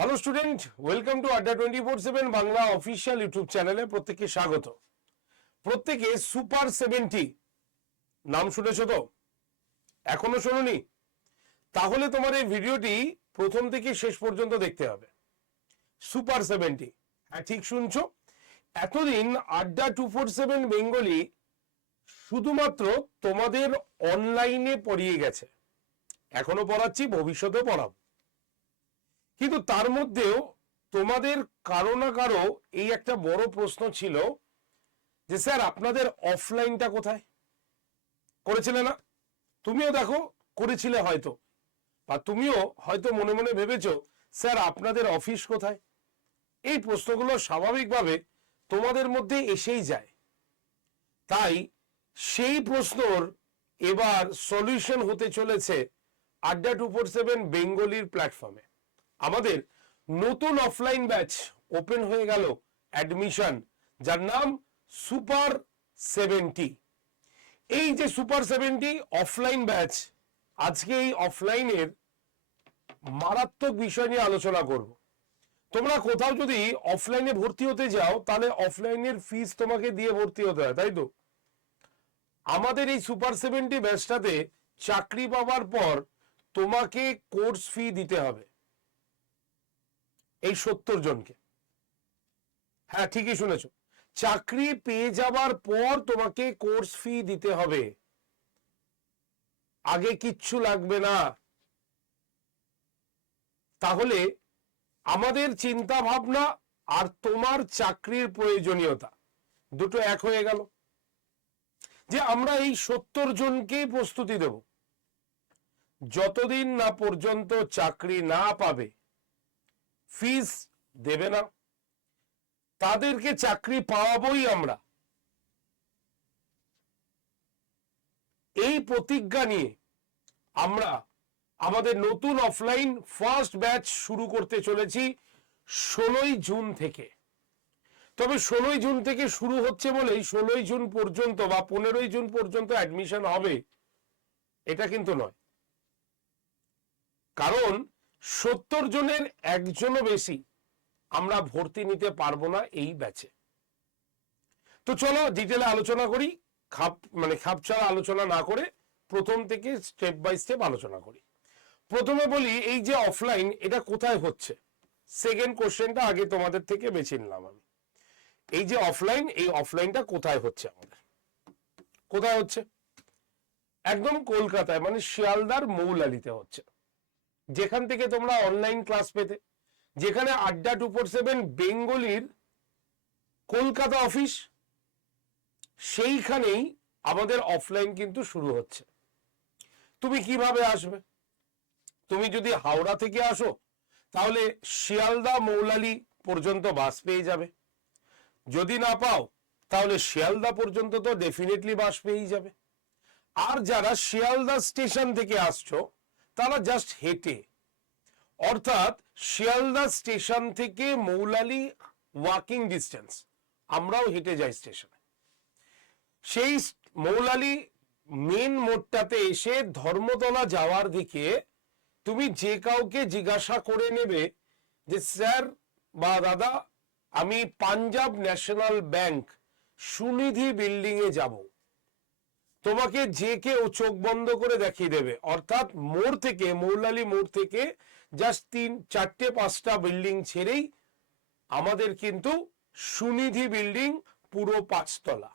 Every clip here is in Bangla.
Hello student welcome to Adda twenty four seven Bangla official YouTube চ্যানেলে প্রত্যেককে স্বাগত। প্রত্যেকে সুপার সেভেন্টি নাম শুনেছো তো? এখনও শোনোনি? তাহলে তোমার এই ভিডিওটি প্রথম থেকে শেষ পর্যন্ত দেখতে হবে। সুপার সেভেন্টি হ্যাঁ ঠিক শুনছো? এতদিন আড্ডা টু ফোর সেভেন বেঙ্গলি শুধুমাত্র তোমাদের অনলাইনে পড়িয়ে গেছে। এখনও পড়াচ্ছি, ভবিষ্যতেও পড়াবো। কিন্তু তার মধ্যেও তোমাদের কারও না কারও এই একটা বড় প্রশ্ন ছিল যে, স্যার, আপনাদের অফলাইনটা কোথায়? করেছিলে না? তুমিও দেখো, করেছিলে হয়তো। বা তুমিও হয়তো মনে মনে ভেবেছো, স্যার, আপনাদের অফিস কোথায়? এই প্রশ্নগুলো স্বাভাবিকভাবে তোমাদের মধ্যে এসেই যায়। তাই সেই প্রশ্নর এবার সলিউশন হতে চলেছে আড্ডা টু ফোর সেভেন বেঙ্গলির প্ল্যাটফর্মে আমাদের নতুন অফলাইন ব্যাচ ওপেন হয়ে গেল অ্যাডমিশন যার নাম সুপার সেভেন্টি এই যে সুপার সেভেন্টি অফলাইন ব্যাচ আজকে এই অফলাইনের মারাত্মক বিষয় নিয়ে আলোচনা করব। তোমরা কোথাও যদি অফলাইনে ভর্তি হতে যাও, তাহলে অফলাইনের ফিস তোমাকে দিয়ে ভর্তি হতে হয়, তাই তো? আমাদের এই সুপার সেভেন্টি ব্যাচটাতে চাকরি পাওয়ার পর তোমাকে কোর্স ফি দিতে হবে। এই সত্তর জনকে। হ্যাঁ ঠিকই শুনেছ। চাকরি পেয়ে যাবার পর তোমাকে কোর্স ফি দিতে হবে। আগে কিচ্ছু লাগবে না। তাহলে আমাদের চিন্তা ভাবনা আর তোমার চাকরির প্রয়োজনীয়তা দুটো এক হয়ে গেল। যে আমরা এই সত্তর জনকেই প্রস্তুতি দেব। যতদিন না পর্যন্ত চাকরি না পাবে ফিস দেবে না। তাদেরকে চাকরি পাওয়াবই আমরা। এই প্রতিজ্ঞা নিয়ে আমরা আমাদের নতুন অফলাইন ফার্স্ট ব্যাচ শুরু করতে চলেছি ষোলোই জুন থেকে। তবে ষোলোই জুন থেকে শুরু হচ্ছে বলেই ষোলোই জুন পর্যন্ত বা পনেরোই জুন পর্যন্ত অ্যাডমিশন হবে, এটা কিন্তু নয়। কারণ সত্তর জনের একজনও বেশি আমরা ভর্তি নিতে পারব না এই ব্যাচে তো চলো ডিটেলে আলোচনা করি, খাপ মানে খাপছাড়া আলোচনা না করে প্রথম থেকে স্টেপ বাই স্টেপ আলোচনা করি। প্রথমে বলি, এই যে অফলাইন এটা কোথায় হচ্ছে? সেকেন্ড কোশ্চেনটা আগে তোমাদের থেকে বেছে নিলাম আমি। এই যে অফলাইন এই অফলাইনটা কোথায় হচ্ছে আমাদের? কোথায় হচ্ছে? একদম কলকাতায় মানে শিয়ালদার মৌলালিতে হচ্ছে। যেখান থেকে তোমরা অনলাইন ক্লাস পেতে। যেখানে আড্ডা টু ফোর সেভেন বেঙ্গলির কলকাতা অফিস সেইখানেই আমাদের অফলাইন কিন্তু শুরু হচ্ছে। তুমি কীভাবে আসবে? তুমি যদি হাওড়া থেকে আসো, তাহলে শিয়ালদা মৌলালি পর্যন্ত বাস পেয়ে যাবে। যদি না পাও, তাহলে শিয়ালদা পর্যন্ত তো ডেফিনেটলি বাস পেয়েই যাবে। আর যারা শিয়ালদা স্টেশন থেকে আসছো তারা জাস্ট হেঁটে। অর্থাৎ শিয়ালদা স্টেশন থেকে মৌলালি ওয়াকিং ডিস্টেন্স আমরাও হেঁটে যাই স্টেশনে। সেই মৌলালি মেন মোড়টাতে এসে ধর্মতলা যাওয়ার দিকে তুমি যে কাউকে জিজ্ঞাসা করে নেবে যে, স্যার বা দাদা, আমি Punjab national bank Sunidhi building এ যাব। তোমাকে যে কেউ চোখ বন্ধ করে দেখিয়ে দেবে। অর্থাৎ মোড় থেকে, মৌলালি মোড় থেকে জাস্ট তিন, চারটে, পাঁচটা বিল্ডিং ছেড়েই আমাদের কিন্তু সুনিধি বিল্ডিং পুরো পাঁচতলা।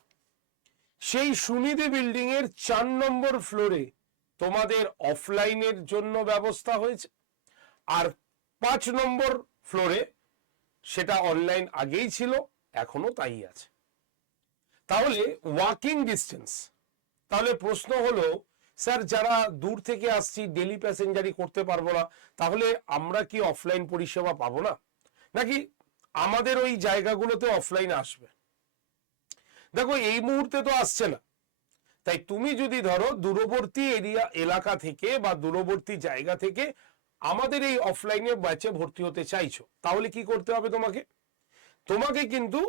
সেই সুনিধি বিল্ডিং এর চার নম্বর ফ্লোরে তোমাদের অফলাইনের জন্য ব্যবস্থা হয়েছে। আর পাঁচ নম্বর ফ্লোরে সেটা অনলাইন আগেই ছিল, এখনও তাই আছে। তাহলে ওয়াকিং ডিস্টেন্স তাহলে প্রশ্ন হলো, স্যার যারা দূর থেকে আসছি ডেলি প্যাসেঞ্জারি করতে পারব না, তাহলে আমরা কি অফলাইন পরিষেবা পাবো না? নাকি আমাদের ওই জায়গাগুলোতে অফলাইন আসবে? দেখো, এই মুহূর্তে তো আসছে না। তাই তুমি যদি ধরো, দূরবর্তী এরিয়া, এলাকা থেকে বা দূরবর্তী জায়গা থেকে আমাদের এই অফলাইনে ব্যাচে ভর্তি হতে চাইছো, তাহলে কি করতে হবে তোমাকে? তোমাকে কিন্তু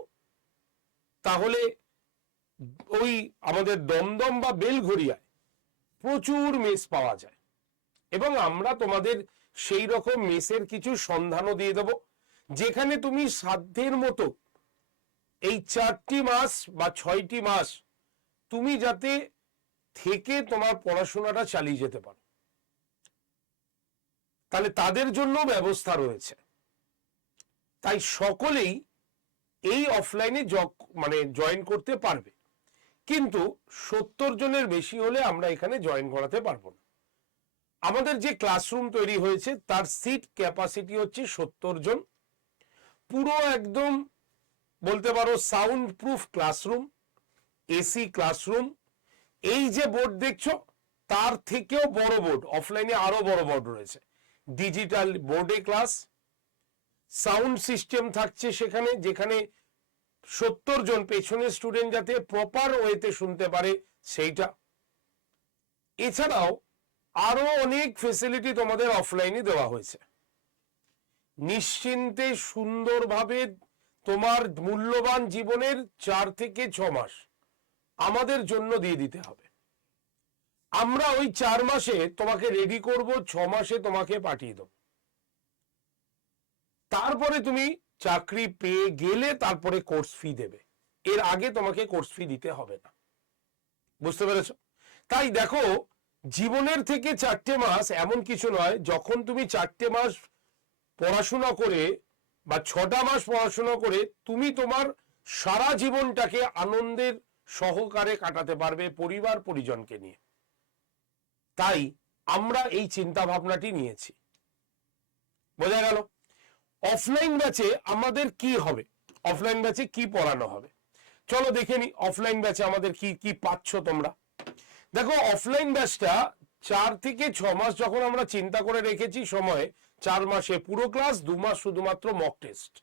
তাহলে ওই আমাদের দমদম বা বেলঘরিয়ায় প্রচুর মেস পাওয়া যায়। এবং আমরা তোমাদের সেই রকম মেসের কিছু সন্ধানও দিয়ে দেবো। যেখানে তুমি সাধ্যের মতো এই চারটি মাস বা ছয়টি মাস তুমি যাতে থেকে তোমার পড়াশোনাটা চালিয়ে যেতে পারো। তাহলে তাদের জন্য ব্যবস্থা রয়েছে। তাই সকলেই এই অফলাইনে মানে জয়েন করতে পারবে। কিন্তু সত্তর জনের বেশি হলে আমরা এখানে জয়েন করাতে পারব না। আমাদের যে ক্লাসরুম তৈরি হয়েছে, তার সিট ক্যাপাসিটি হচ্ছে সত্তর জন। পুরো একদম বলতে পারো sound proof classroom AC classroom এই যে বোর্ড দেখছ, তার থেকেও বড় বোর্ড অফলাইনে আরও বড় বোর্ড রয়েছে। ডিজিটাল বোর্ডে ক্লাস সাউন্ড সিস্টেম থাকছে সেখানে, যেখানে সত্তর জন পেছনের স্টুডেন্ট যাতে প্রপার ওয়েতে শুনতে পারে সেইটা। এছাড়াও আরও অনেক ফেসিলিটি তোমাদের অফলাইনে দেওয়া হয়েছে। নিশ্চিন্তে সুন্দরভাবে তোমার মূল্যবান জীবনের চার থেকে ছ মাস আমাদের জন্য দিয়ে দিতে হবে। আমরা ওই চার মাসে তোমাকে রেডি করব, ছ মাসে তোমাকে পাঠিয়ে দেবো। তারপরে তুমি চাকরি পেয়ে গেলে তারপরে কোর্স ফি দেবে। এর আগে তোমাকে কোর্স ফি দিতে হবে না। বুঝতে পেরেছ? তাই দেখো, জীবনের থেকে চারটে মাস এমন কিছু নয়, যখন তুমি চারটে মাস পড়াশোনা করে বা ছটা মাস পড়াশোনা করে তুমি তোমার সারা জীবনটাকে আনন্দের সহকারে কাটাতে পারবে পরিবার পরিজনকে নিয়ে। তাই আমরা এই চিন্তা ভাবনাটি নিয়েছি। বোঝা গেল? অফলাইন ব্যাচে আমাদের কি হবে? অফলাইন ব্যাচে কি পড়ানো হবে? চলো দেখে নি অফলাইন ব্যাচে আমাদের কি কি পাচ্ছ তোমরা? দেখো অফলাইন ব্যাচটা চার থেকে ছ মাস যখন আমরা চিন্তা করে রেখেছি সময়, চার মাসে পুরো ক্লাস দু মাস শুধুমাত্র মক টেস্ট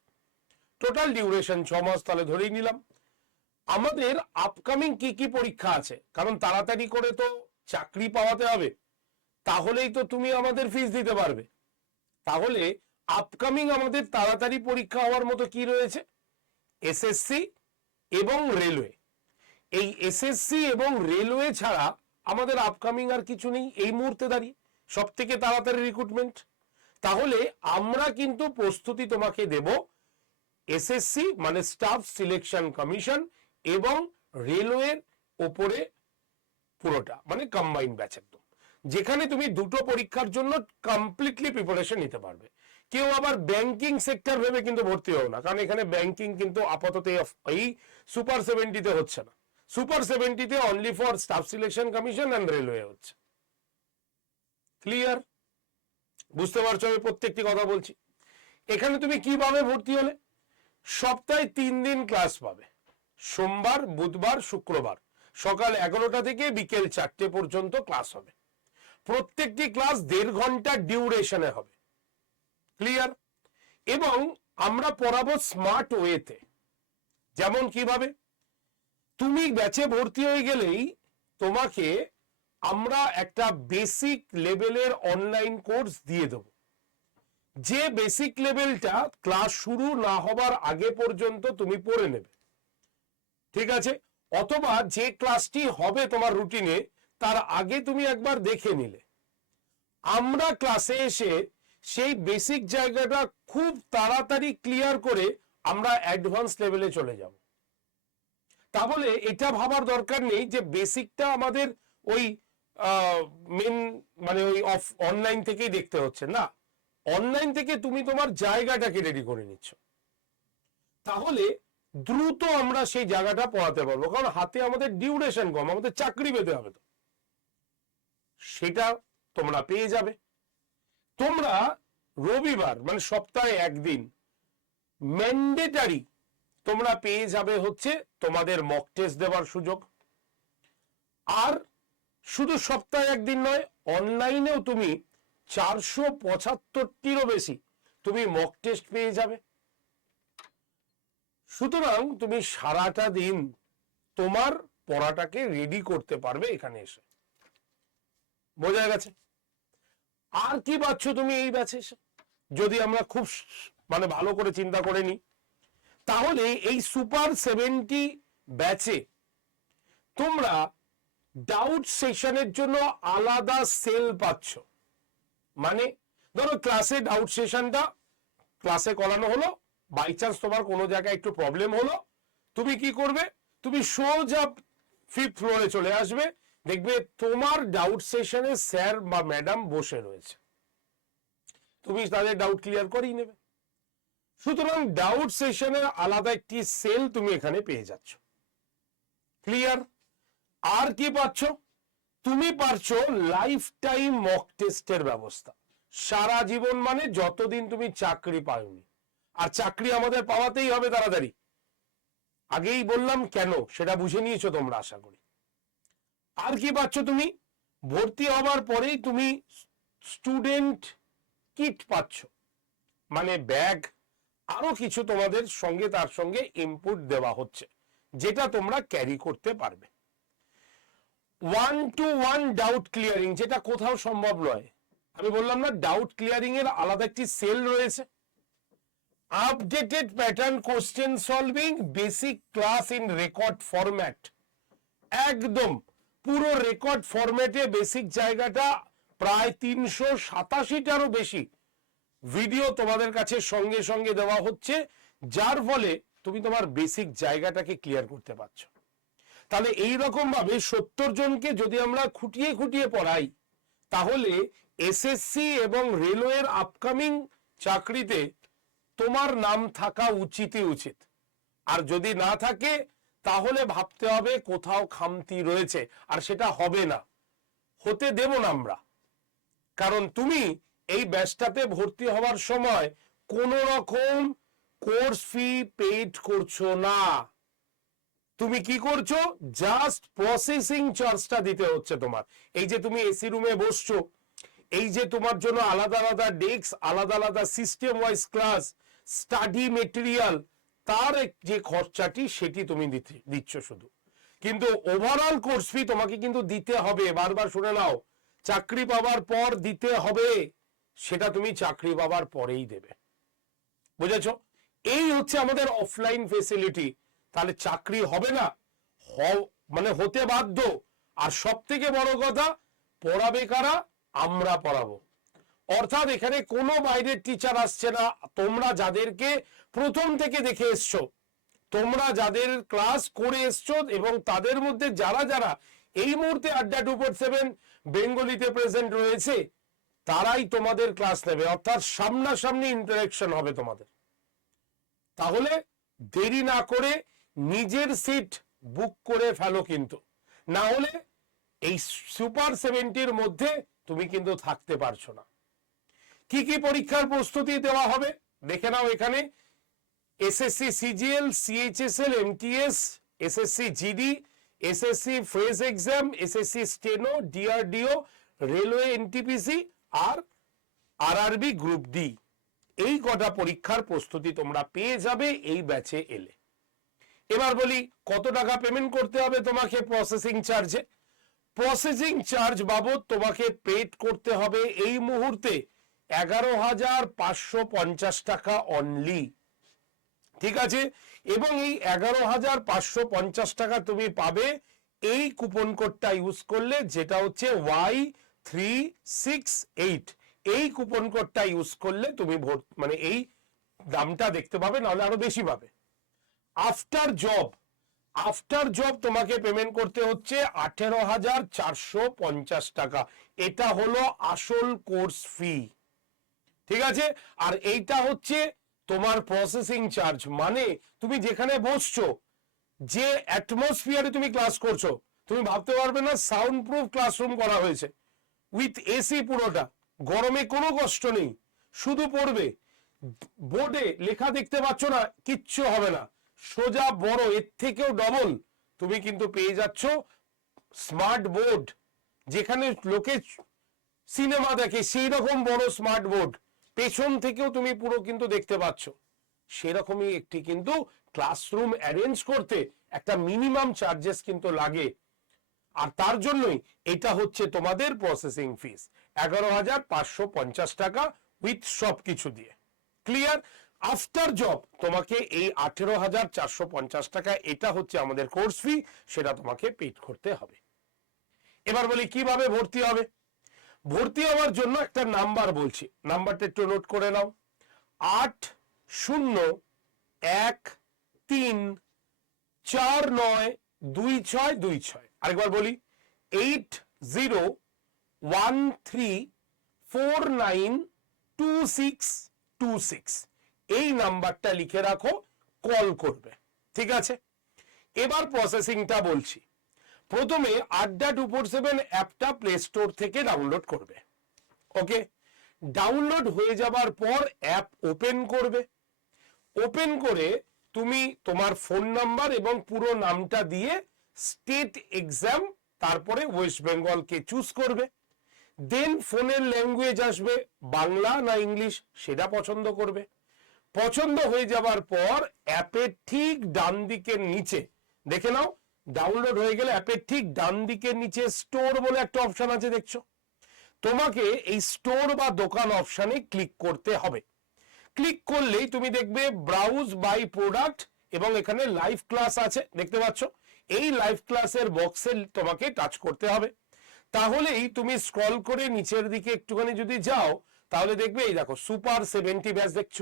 টোটাল ডিউরেশন ছ মাস তাহলে ধরেই নিলাম। আমাদের আপকামিং কি কি পরীক্ষা আছে? কারণ তাড়াতাড়ি করে তো চাকরি পাওয়াতে হবে। তাহলেই তো তুমি আমাদের ফিস দিতে পারবে। তাহলে আপকামিং আমাদের তাড়াতাড়ি পরীক্ষা হওয়ার মতো কি রয়েছে? এসএসসি এবং রেলওয়ে এই এসএসসি এবং রেলওয়ে ছাড়া আমাদের আপকামিং আর কিছু নেই এই মুহূর্তে দাঁড়িয়ে। সব থেকে তাড়াতাড়ি রিক্রুটমেন্ট তাহলে আমরা কিন্তু প্রস্তুতি তোমাকে দেব এসএসসি মানে স্টাফ সিলেকশন কমিশন এবং রেলওয়ের ওপরে পুরোটা মানে কম্বাইন ব্যাচ একদম। যেখানে তুমি দুটো পরীক্ষার জন্য কমপ্লিটলি প্রিপারেশন নিতে পারবে। কেউ আবার ব্যাংকিং সেক্টর ভেবে কিন্তু ভর্তি হও না। কারণ এখানে ব্যাংকিং কিন্তু আপাতত এই সুপার সেভেন্টিতে হচ্ছে না। Super সেভেন্টিতে only for staff selection commission and railway হচ্ছে। ক্লিয়ার বুঝতে পারছ আমি প্রত্যেকটি কথা বলছি। এখানে তুমি কীভাবে ভর্তি হলে? সপ্তাহে তিন দিন ক্লাস পাবে। সোমবার, বুধবার, শুক্রবার। সকাল এগারোটা থেকে বিকেল চারটে পর্যন্ত ক্লাস হবে। প্রত্যেকটি ক্লাস দেড় ঘণ্টা ডিউরেশনে হবে। ক্লিয়ার এবং আমরা পড়াবো স্মার্ট ওয়েতে যেমন কীভাবে? তুমি ব্যাচে ভর্তি হয়ে গেলেই তোমাকে আমরা একটা বেসিক লেভেলের অনলাইন কোর্স দিয়ে দেব। যে বেসিক লেভেলটা ক্লাস শুরু না হবার আগে পর্যন্ত তুমি পড়ে নেবে। ঠিক আছে? অথবা যে ক্লাসটি হবে তোমার রুটিনে তার আগে তুমি একবার দেখে নিলে। আমরা ক্লাসে এসে সেই বেসিক জায়গাটা খুব তাড়াতাড়ি ক্লিয়ার করে আমরা অ্যাডভান্স লেভেলে চলে যাব। তাহলে এটা ভাবার দরকার নেই যে বেসিকটা আমাদের ওই মেন মানে ওই অফ অনলাইন থেকেই দেখতে হচ্ছে। না অনলাইন থেকে তুমি তোমার জায়গাটাকে রেডি করে নিচ্ছ। তাহলে দ্রুত আমরা সেই জায়গাটা পড়াতে পারব। কারণ হাতে আমাদের ডিউরেশন কম, আমাদের চাকরি পেতে হবে তো। সেটা তোমরা পেয়ে যাবে। তোমরা রবিবার মানে সপ্তাহে একদিন ম্যান্ডেটারি তোমরা পেয়ে যাবে হচ্ছে তোমাদের মক টেস্ট দেওয়ার সুযোগ। আর শুধু সপ্তাহে একদিন নয় অনলাইনেও তুমি চারশো পঁচাত্তরটিরও বেশি তুমি মক টেস্ট পেয়ে যাবে। সুতরাং তুমি সারাটা দিন তোমার পড়াটাকে রেডি করতে পারবে এখানে এসে। বোঝা গেছে? আর কি পাচ্ছ তুমি এই ব্যাচে যদি আমরা খুব মানে ভালো করে চিন্তা করে নিই, তাহলে এই সুপার সেভেন্টি ব্যাচে তোমরা ডাউট সেশনের জন্য আলাদা সেল পাচ্ছ। মানে ধরো ক্লাসে ডাউট সেশনটা ক্লাসে করানো হলো বাই চান্স তোমার কোনো জায়গায় একটু প্রবলেম হলো, তুমি কি করবে? তুমি সোজা ফিফথ ফ্লোরে চলে আসবে দেখবে তোমার ডাউট সেশনে স্যার বা ম্যাডাম বসে রয়েছে। তুমি তাদের ডাউট ক্লিয়ার করেই নেবে। সুতরাং ডাউট সেশনের আলাদা একটি সেল তুমি এখানে পেয়ে যাচ্ছ। ক্লিয়ার আর কি পাচ্ছ? তুমি পাচ্ছ লাইফ টাইম মক টেস্টের ব্যবস্থা। সারা জীবন মানে যতদিন তুমি চাকরি পাওনি। আর চাকরি আমাদের পাওয়াতেই হবে তাড়াতাড়ি। আগেই বললাম কেন, সেটা বুঝে নিয়েছো তোমরা আশা করি। আর কি পাচ্ছ তুমি? ভর্তি হবার পরেই তুমি স্টুডেন্ট কিট পাচ্ছ। মানে ব্যাগ আরও কিছু তোমাদের সঙ্গে তার সঙ্গে ইনপুট দেওয়া হচ্ছে, যেটা তোমরা ক্যারি করতে পারবে। One to one doubt clearing যেটা কোথাও সম্ভব নয়। আমি বললাম না ডাউট ক্লিয়ারিং এর আলাদা একটি সেল রয়েছে। Updated pattern question solving basic class in record format একদম পুরো রেকর্ড ফরম্যাটে বেসিক জায়গাটা প্রায় তিনশো সাতাশিটারও বেশি ভিডিও তোমাদের কাছে সঙ্গে সঙ্গে দেওয়া হচ্ছে, যার ফলে তুমি তোমার বেসিক জায়গাটাকে ক্লিয়ার করতে পারছ। তাহলে এই রকম ভাবে সত্তর জনকে যদি আমরা খুঁটিয়ে খুঁটিয়ে পড়াই, তাহলে এসএসসি এবং রেলওয়ের আপকামিং চাকরিতে তোমার নাম থাকা উচিতই উচিত। আর যদি না থাকে তাহলে ভাবতে হবে কোথাও খামতি রয়েছে, আর সেটা হবে না। হতে দেব না আমরা। কারণ তুমি এই ব্যাচটাতে ভর্তি হওয়ার সময় কোন রকম কোর্স ফি পেড করছ না। তুমি কি করছ? জাস্ট প্রসেসিং চার্জটা দিতে হচ্ছে তোমার। এই যে তুমি এসি রুমে বসছো, এই যে তোমার জন্য আলাদা আলাদা ডেস্ক, আলাদা আলাদা system wise class study material তার যে খরচাটি সেটি তুমি দিচ্ছ শুধু। কিন্তু ওভারঅল কোর্স ফি তোমাকে কিন্তু দিতে হবে। বারবার শুনে নাও, চাকরি পাওয়ার পর দিতে হবে, সেটা তুমি চাকরি পাওয়ার পরেই দেবে। বুঝেছ? এই হচ্ছে আমাদের অফলাইন ফেসিলিটি তাহলে চাকরি হবে না মানে হতে বাধ্য। আর সব থেকে বড় কথা, পড়াবে কারা? আমরা পড়াবো। অর্থাৎ এখানে কোনো বাইরের টিচার আসছে না। তোমরা যাদেরকে প্রথম থেকে দেখে এসছো, তোমরা যাদের ক্লাস করে এসছো এবং তাদের মধ্যে যারা যারা এই মুহূর্তে আড্ডা টু পয়েন্ট সেভেন বেঙ্গলিতে প্রেজেন্ট রয়েছে, তারাই তোমাদের ক্লাস নেবে। অর্থাৎ সামনাসামনি ইন্টারাকশন হবে তোমাদের। তাহলে দেরি না করে নিজের সিট বুক করে ফেলো কিন্তু। না হলে এই সুপার সেভেন্টির মধ্যে তুমি কিন্তু থাকতে পারছ না। কি কি পরীক্ষার প্রস্তুতি দেওয়া হবে? দেখে নাও এখানে। SSC CGL CHSL MTS SSC GD SSC phase exam SSC steno DRDO railway NTPC আর আরআরবি গ্রুপ ডি এই কটা পরীক্ষার প্রস্তুতি তোমরা পেয়ে যাবে এই ব্যাচে এলে। এবার বলি, কত টাকা পেমেন্ট করতে হবে তোমাকে প্রসেসিং চার্জে প্রসেসিং চার্জ বাবদ তোমাকে পেড করতে হবে এই মুহূর্তে এগারো হাজার পাঁচশো পঞ্চাশ টাকা অনলি ঠিক আছে? এবং এই এগারো হাজার পাঁচশো পঞ্চাশ টাকা তুমি পাবে এই কুপন কোডটা ইউজ করলে, যেটা হচ্ছে ওয়াই থ্রি সিক্স এইট এই কুপন কোডটা ইউজ করলে তুমি ভোট মানে এই দামটা দেখতে পাবে, নাহলে আরও বেশি পাবে। আফটার জব আফটার জব তোমাকে পেমেন্ট করতে হচ্ছে আঠেরো হাজার চারশো পঞ্চাশ টাকা। এটা হলো আসল কোর্স ফি ঠিক আছে? আর এইটা হচ্ছে তোমার প্রসেসিং চার্জ মানে তুমি যেখানে বসছো, যে অ্যাটমসফিয়ারে তুমি ক্লাস করছ, তুমি ভাবতে পারবে না সাউন্ড প্রুফ ক্লাসরুম করা হয়েছে। উইথ এসি পুরোটা, গরমে কোনো কষ্ট নেই, শুধু পড়বে। বোর্ডে লেখা দেখতে পাচ্ছ না, কিচ্ছু হবে না। সোজা বড়, এর থেকেও ডবল তুমি কিন্তু পেয়ে যাচ্ছ স্মার্ট বোর্ড যেখানে লোকে সিনেমা দেখে সেই রকম বড় স্মার্ট বোর্ড পেছন থেকেও তুমি পুরো কিন্তু দেখতে পাচ্ছ। সেরকমই একটি কিন্তু ক্লাসরুম অ্যারেঞ্জ করতে একটা মিনিমাম চার্জেস কিন্তু লাগে। আর তার জন্যই এটা হচ্ছে তোমাদের প্রসেসিং ফিস এগারো হাজার পাঁচশো পঞ্চাশ টাকা উইথ সব কিছু দিয়ে। ক্লিয়ার আফটার জব তোমাকে এই আঠেরো হাজার চারশো পঞ্চাশ টাকা, এটা হচ্ছে আমাদের কোর্স ফি সেটা তোমাকে পেড করতে হবে। এবার বলি কীভাবে ভর্তি হবে? ভর্তি হওয়ার জন্য একটা নাম্বার বলছি। নাম্বারটা একটু নোট করে নাও। আট শূন্য এক তিন চার নয় দুই ছয় দুই ছয়। আরেকবার বলি eight zero one three four nine two six two six এই নাম্বারটা লিখে রাখো কল করবে। ঠিক আছে? এবার প্রসেসিংটা বলছি। প্রথমে আড্ডা টু ফোর সেভেন অ্যাপটা প্লে স্টোর থেকে ডাউনলোড করবে। ওকে ডাউনলোড হয়ে যাবার পর অ্যাপ ওপেন করবে। ওপেন করে তুমি তোমার ফোন নাম্বার এবং পুরো নামটা দিয়ে স্টেট এক্সাম তারপরে ওয়েস্ট বেঙ্গলকে চুজ করবে। দেন ফোনের ল্যাঙ্গুয়েজ আসবে, বাংলা না ইংলিশ সেটা পছন্দ করবে। পছন্দ হয়ে যাবার পর অ্যাপের ঠিক ডান দিকের নিচে, দেখে নাও ডাউনলোড হয়ে গেলে অ্যাপের ঠিক ডান দিকের নিচে স্টোর বলে একটা অপশন আছে দেখছ। তোমাকে এই স্টোর বা দোকান অপশনে ক্লিক করতে হবে। ক্লিক করলেই তুমি দেখবে ব্রাউজ বাই প্রোডাক্ট এবং এখানে লাইভ ক্লাস আছে, দেখতে পাচ্ছ? এই লাইভ ক্লাসের বক্সে তোমাকে টাচ করতে হবে। তাহলেই তুমি স্ক্রল করে নিচের দিকে একটুখানি যদি যাও, তাহলে দেখবে এই দেখো সুপার সেভেন্টি ব্যাচ দেখছ।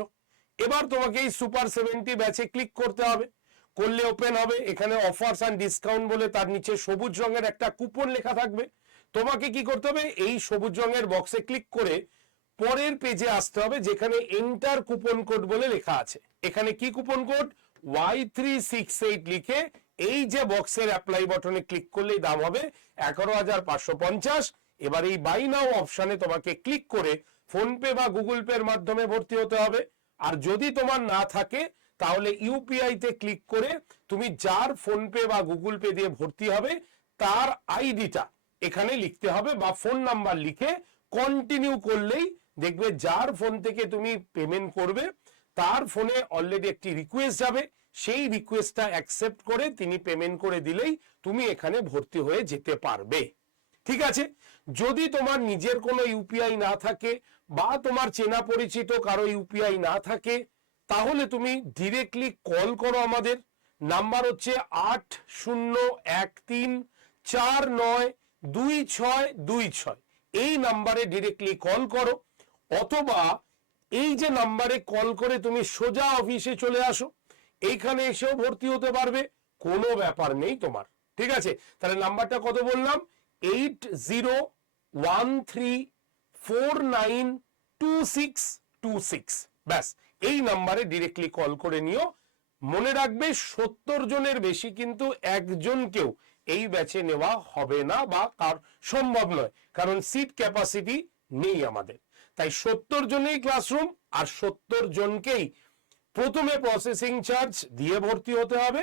এবার তোমাকে এই সুপার সেভেন্টি ব্যাচে ক্লিক করতে হবে। করলে ওপেন হবে। এখানে অফার্স অ্যান্ড ডিসকাউন্ট বলে তার নিচে সবুজ রঙের একটা কুপন লেখা থাকবে। তোমাকে কি করতে হবে? এই সবুজ রঙের বক্সে ক্লিক করে পরের পেজে আসতে হবে, যেখানে এন্টার কুপন কোড বলে লেখা আছে। এখানে কি coupon code Y three six eight লিখে এই যে বক্সের অ্যাপ্লাই বটনে ক্লিক করলেই দাম হবে এগারো হাজার পাঁচশো পঞ্চাশ। এবার এই বাই নাও অপশানে তোমাকে ক্লিক করে ফোন পে বা গুগল পে এর মাধ্যমে ভর্তি হতে হবে। আর যদি তোমার না থাকে তাহলে ইউপিআই তে ক্লিক করে তুমি যার ফোন পে বা গুগল পে দিয়ে ভর্তি হবে, তার আইডিটা এখানে লিখতে হবে বা ফোন নাম্বার লিখে কন্টিনিউ করলেই দেখবে যার ফোন থেকে তুমি পেমেন্ট করবে, তার ফোনে অলরেডি একটি রিকোয়েস্ট যাবে, সেই রিকোয়েস্টটা অ্যাকসেপ্ট করে তিনি পেমেন্ট করে দিলেই তুমি এখানে ভর্তি হয়ে যেতে পারবে। ঠিক আছে? যদি তোমার নিজের কোনো ইউপিআই না থাকে বা তোমার চেনা পরিচিত কারও ইউপিআই না থাকে তাহলে তুমি ডিরেক্টলি কল করো আমাদের। নাম্বার হচ্ছে আট শূন্য এক তিন চার নয় দুই ছয় দুই ছয়। এই নাম্বারে ডিরেক্টলি কল করো। অথবা এই যে নাম্বারে কল করে তুমি সোজা অফিসে চলে আসো। এইখানে এসেও ভর্তি হতে পারবে। কোনো ব্যাপার নেই তোমার। ঠিক আছে? তাহলে নাম্বারটা কত বললাম? Eight zero one three four nine two six two six ব্যাস। এই নাম্বারে ডিরেক্টলি কল করে নিও। মনে রাখবে সত্তর জনের বেশি কিন্তু একজনকেও এই ব্যাচে নেওয়া হবে না বা কার সম্ভব নয়, কারণ সিট ক্যাপাসিটি নেই আমাদের। তাই সত্তর জনেই ক্লাসরুম আর সত্তর জনকেই প্রথমে প্রসেসিং চার্জ দিয়ে ভর্তি হতে হবে।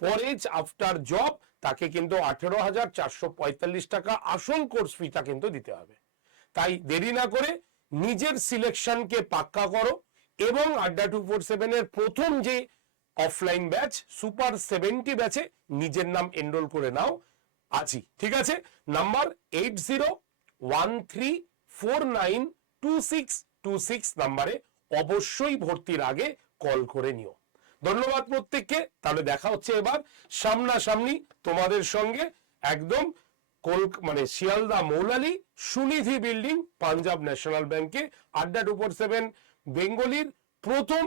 পরে আফটার জব তাকে কিন্তু আঠেরো হাজার চারশো পঁয়তাল্লিশ টাকা আসল কোর্স ফিটা কিন্তু দিতে হবে। তাই দেরি না করে নিজের সিলেকশনকে পাক্কা করো। এবং আড্ডা টু ফোর সেভেনের প্রথম যে অফলাইন ব্যাচ সুপার সেভেন্টি ব্যাচে নিজের নাম এনরোল করে নাও। আছি ঠিক আছে? Number eight zero one three four nine two six two six নাম্বারে অবশ্যই ভর্তির আগে কল করে নিও। ধন্যবাদ প্রত্যেককে। তাহলে দেখা হচ্ছে এবার সামনাসামনি তোমাদের সঙ্গে একদম কল মানে শিয়ালদা মৌলালি সুনিধি বিল্ডিং, পাঞ্জাব ন্যাশনাল ব্যাংকে, আড্ডা টু ফোর সেভেন বেঙ্গলির প্রথম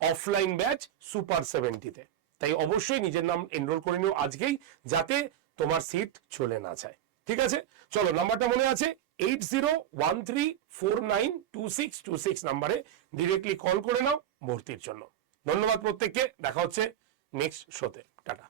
অফলাইন ব্যাচ সুপার সেভেন্টিতে তাই অবশ্যই নিজের নাম এনরোল করে নিও আজকেই, যাতে তোমার সিট চলে না যায়। ঠিক আছে? চলো নাম্বারটা মনে আছে? Eight zero one three four nine two six two six নাম্বারে ডিরেক্টলি কল করে নাও ভর্তির জন্য। ধন্যবাদ প্রত্যেককে। দেখা হচ্ছে নেক্সট শোতে টাটা।